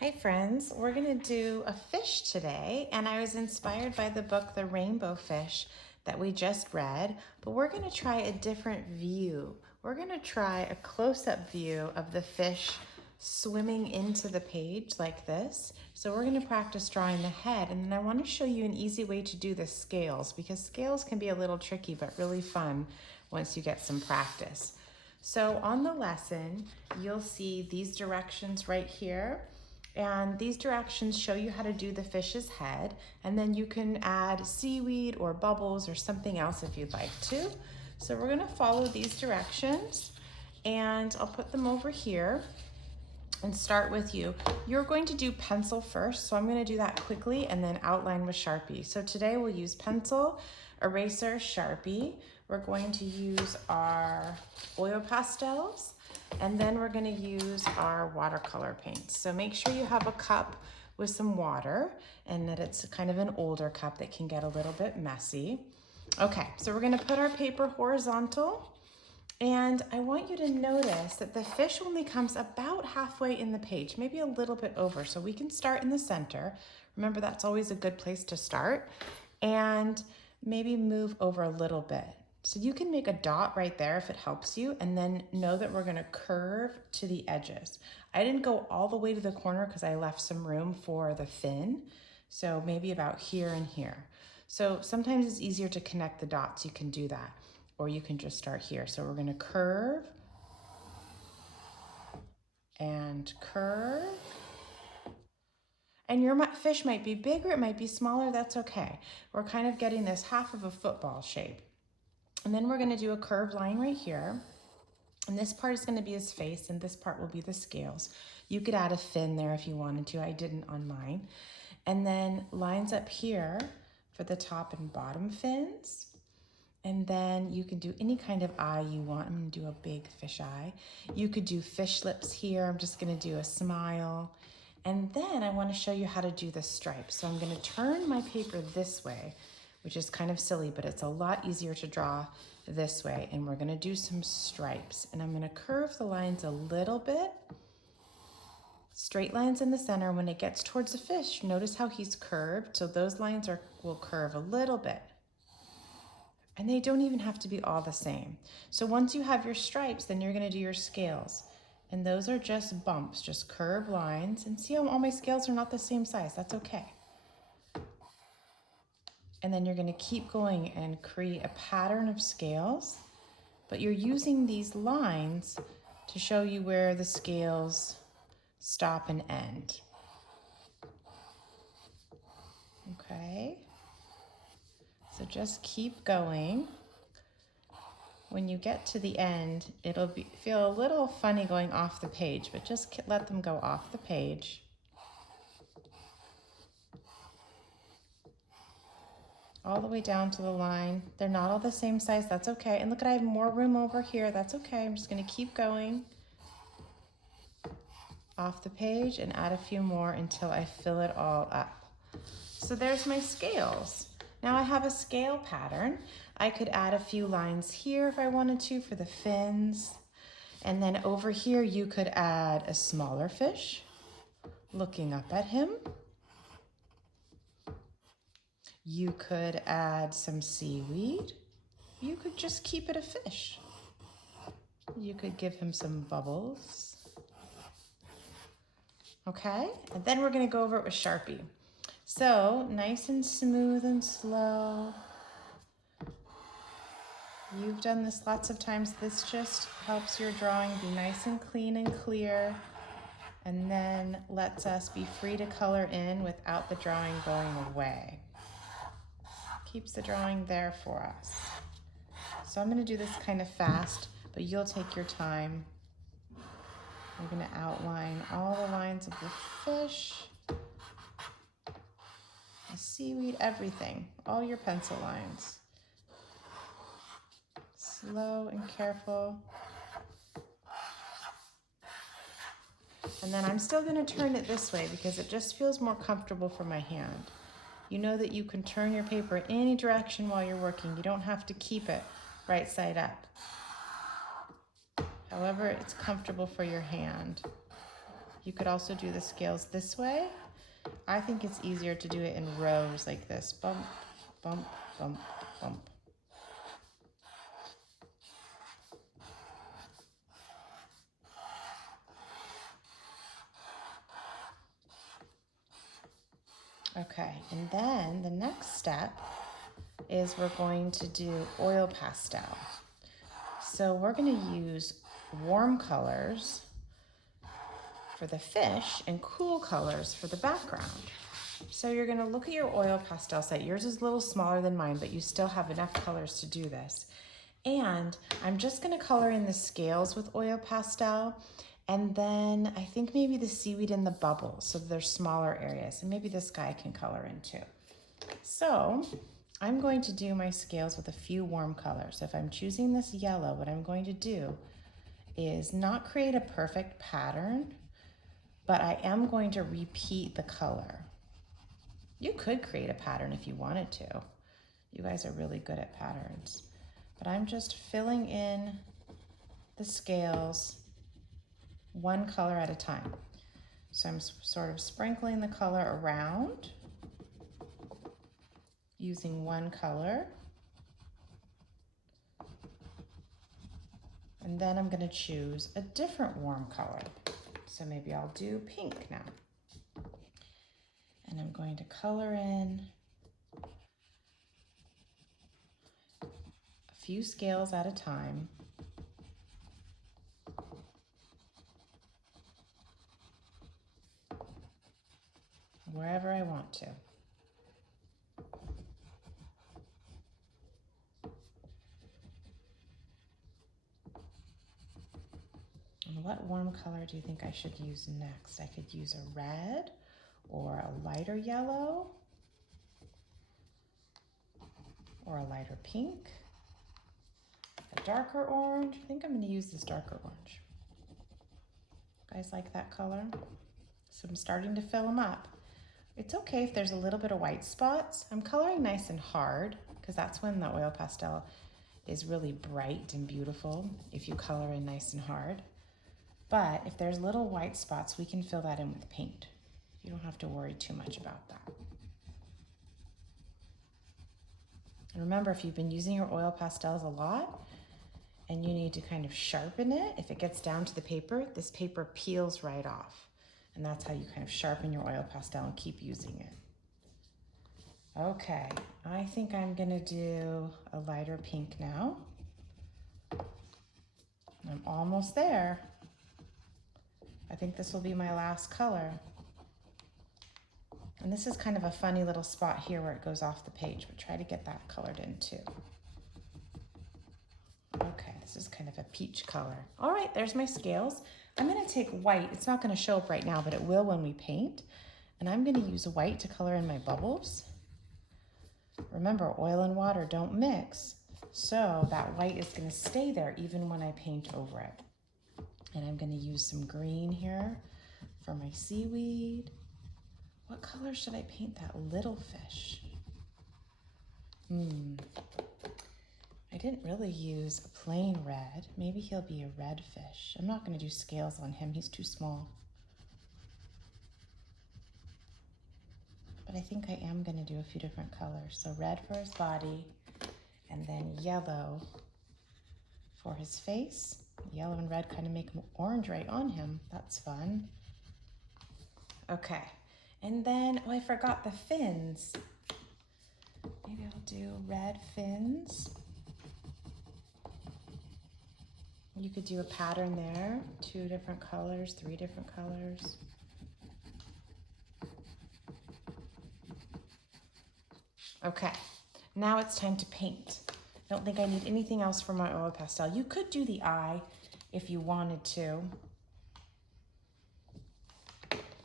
Hi friends, we're gonna do a fish today, and I was inspired by the book The Rainbow Fish that we just read, but we're gonna try a different view. We're gonna try a close-up view of the fish swimming into the page like this. So we're gonna practice drawing the head, and then I wanna show you an easy way to do the scales, because scales can be a little tricky, but really fun once you get some practice. So on the lesson, you'll see these directions right here. And these directions show you how to do the fish's head, and then you can add seaweed or bubbles or something else if you'd like to. So we're gonna follow these directions, and I'll put them over here and start with you. You're going to do pencil first, so I'm gonna do that quickly and then outline with Sharpie. So today we'll use pencil, eraser, Sharpie. We're going to use our oil pastels, and then we're gonna use our watercolor paints. So make sure you have a cup with some water and that it's kind of an older cup that can get a little bit messy. Okay, so we're gonna put our paper horizontal, and I want you to notice that the fish only comes about halfway in the page, maybe a little bit over. So we can start in the center. Remember, that's always a good place to start. And maybe move over a little bit. So you can make a dot right there if it helps you, and then know that we're gonna curve to the edges. I didn't go all the way to the corner because I left some room for the fin. So maybe about here and here. So sometimes it's easier to connect the dots. You can do that, or you can just start here. So we're gonna curve and curve. And your fish might be bigger, it might be smaller, that's okay. We're kind of getting this half of a football shape. And then we're gonna do a curved line right here. And this part is gonna be his face, and this part will be the scales. You could add a fin there if you wanted to, I didn't on mine. And then lines up here for the top and bottom fins. And then you can do any kind of eye you want. I'm gonna do a big fish eye. You could do fish lips here. I'm just gonna do a smile. And then I wanna show you how to do the stripes. So I'm gonna turn my paper this way, which is kind of silly, but it's a lot easier to draw this way. And we're gonna do some stripes. And I'm gonna curve the lines a little bit. Straight lines in the center. When it gets towards the fish, notice how he's curved. So those lines will curve a little bit. And they don't even have to be all the same. So once you have your stripes, then you're gonna do your scales. And those are just bumps, just curved lines. And see how all my scales are not the same size, that's okay. And then you're gonna keep going and create a pattern of scales, but you're using these lines to show you where the scales stop and end. Okay. So just keep going. When you get to the end, it'll feel a little funny going off the page, but just let them go off the page. All the way down to the line. They're not all the same size, that's okay. And look, I have more room over here, that's okay. I'm just gonna keep going off the page and add a few more until I fill it all up. So there's my scales. Now I have a scale pattern. I could add a few lines here if I wanted to for the fins. And then over here, you could add a smaller fish looking up at him. You could add some seaweed. You could just keep it a fish. You could give him some bubbles. Okay, and then we're gonna go over it with Sharpie. So nice and smooth and slow. You've done this lots of times. This just helps your drawing be nice and clean and clear, and then lets us be free to color in without the drawing going away. Keeps the drawing there for us. So I'm gonna do this kind of fast, but you'll take your time. I'm gonna outline all the lines of the fish, the seaweed, everything, all your pencil lines. Slow and careful. And then I'm still gonna turn it this way because it just feels more comfortable for my hand. You know that you can turn your paper any direction while you're working. You don't have to keep it right side up. However, it's comfortable for your hand. You could also do the scales this way. I think it's easier to do it in rows like this. Bump, bump, bump, bump. Okay, and then the next step is we're going to do oil pastel. So we're going to use warm colors for the fish and cool colors for the background. So you're going to look at your oil pastel set. Yours is a little smaller than mine, but you still have enough colors to do this. And I'm just going to color in the scales with oil pastel, and then I think maybe the seaweed and the bubbles, so there's smaller areas, and maybe this guy can color in too. So I'm going to do my scales with a few warm colors. If I'm choosing this yellow, what I'm going to do is not create a perfect pattern, but I am going to repeat the color. You could create a pattern if you wanted to. You guys are really good at patterns. But I'm just filling in the scales one color at a time. So I'm sort of sprinkling the color around using one color. And then I'm going to choose a different warm color. So maybe I'll do pink now. And I'm going to color in a few scales at a time. Wherever I want to. And what warm color do you think I should use next? I could use a red or a lighter yellow or a lighter pink, a darker orange. I think I'm going to use this darker orange. Guys like that color? So I'm starting to fill them up. It's okay if there's a little bit of white spots. I'm coloring nice and hard because that's when the oil pastel is really bright and beautiful, if you color in nice and hard. But if there's little white spots, we can fill that in with paint. You don't have to worry too much about that. And remember, if you've been using your oil pastels a lot and you need to kind of sharpen it, if it gets down to the paper, this paper peels right off. And that's how you kind of sharpen your oil pastel and keep using it. Okay, I think I'm gonna do a lighter pink now. I'm almost there. I think this will be my last color. And this is kind of a funny little spot here where it goes off the page, but try to get that colored in too. Okay, this is kind of a peach color. All right, there's my scales. I'm gonna take white. It's not gonna show up right now, but it will when we paint. And I'm gonna use white to color in my bubbles. Remember, oil and water don't mix. So that white is gonna stay there even when I paint over it. And I'm gonna use some green here for my seaweed. What color should I paint that little fish? I didn't really use a plain red. Maybe he'll be a red fish. I'm not gonna do scales on him, he's too small. But I think I am gonna do a few different colors. So red for his body, and then yellow for his face. Yellow and red kind of make orange right on him. That's fun. Okay, and then, oh, I forgot the fins. Maybe I'll do red fins. You could do a pattern there, 2 different colors, 3 different colors. Okay, now it's time to paint. I don't think I need anything else for my oil pastel. You could do the eye if you wanted to.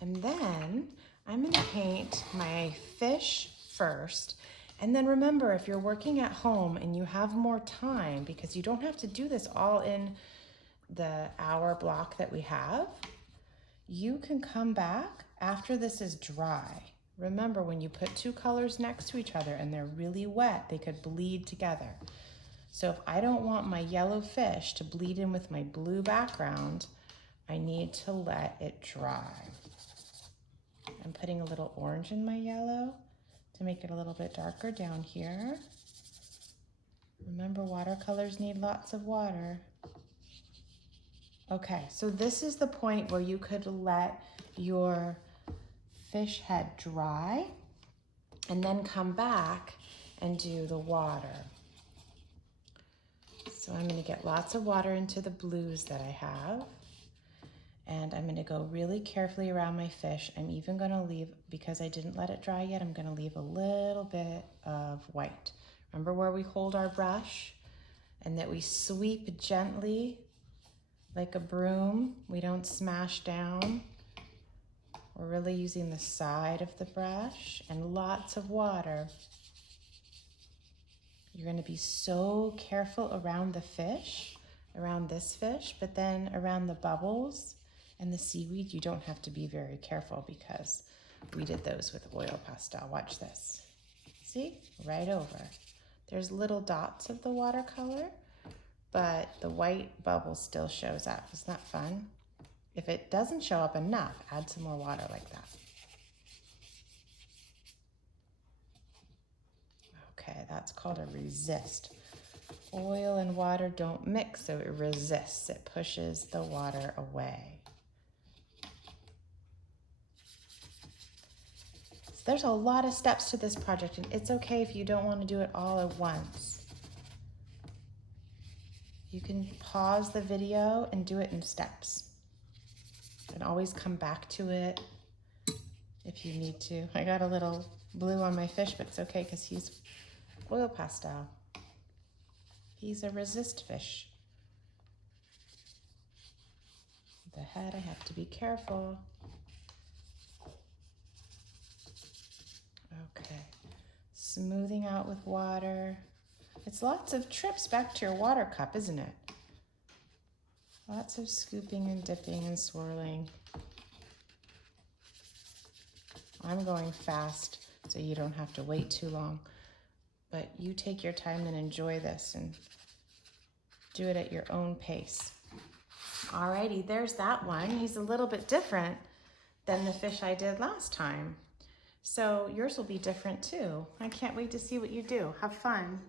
And then I'm gonna paint my fish first. And then remember, if you're working at home and you have more time, because you don't have to do this all in the hour block that we have, you can come back after this is dry. Remember, when you put 2 colors next to each other and they're really wet, they could bleed together. So if I don't want my yellow fish to bleed in with my blue background, I need to let it dry. I'm putting a little orange in my yellow to make it a little bit darker down here. Remember, watercolors need lots of water. Okay, so this is the point where you could let your fish head dry and then come back and do the water. So I'm going to get lots of water into the blues that I have. And I'm going to go really carefully around my fish. I'm even going to leave, because I didn't let it dry yet, I'm going to leave a little bit of white. Remember where we hold our brush and that we sweep gently like a broom. We don't smash down. We're really using the side of the brush and lots of water. You're going to be so careful around the fish, around this fish, but then around the bubbles and the seaweed, you don't have to be very careful because we did those with oil pastel. Watch this. See? Right over. There's little dots of the watercolor, but the white bubble still shows up. Isn't that fun? If it doesn't show up enough, add some more water like that. Okay, that's called a resist. Oil and water don't mix, so it resists. It pushes the water away. So there's a lot of steps to this project, and it's okay if you don't want to do it all at once. You can pause the video and do it in steps. And always come back to it if you need to. I got a little blue on my fish, but it's okay because he's oil pastel. He's a resist fish. The head, I have to be careful. Okay, smoothing out with water. It's lots of trips back to your water cup, isn't it? Lots of scooping and dipping and swirling. I'm going fast, so you don't have to wait too long. But you take your time and enjoy this and do it at your own pace. Alrighty, there's that one. He's a little bit different than the fish I did last time. So yours will be different too. I can't wait to see what you do. Have fun.